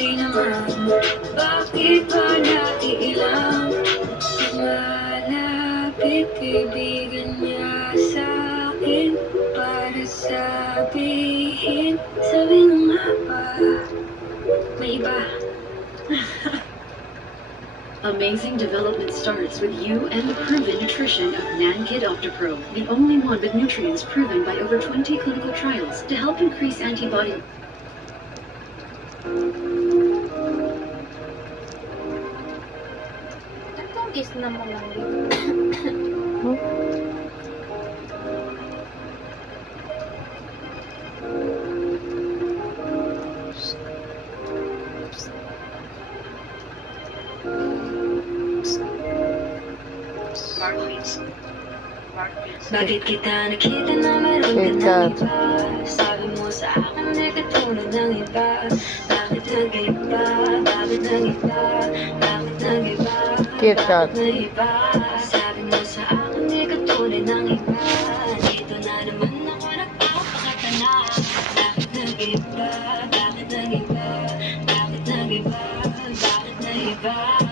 rin naman. Bakit ba naiilang? Malapit kaibigan niya sa'kin para sabihin. Sabi mo nga ba, may iba? Amazing development starts with you and the proven nutrition of Nankid Optipro, the only one with nutrients proven by over 20 clinical trials to help increase antibody. Kiss naman lang yun. Bakit kita nakita na meron ka ng iba? Sabi mo sa akin ay katulad ng iba. Bakit nag-iba? Bakit nag-iba? Bakit nag-iba? Bakit nag-iba? Sabi mo sa akin ay katulad ng iba. Dito na naman ako nagpapakatana. Bakit nag-iba? Bakit nag-iba? Bakit nag-iba? Bakit nag-iba?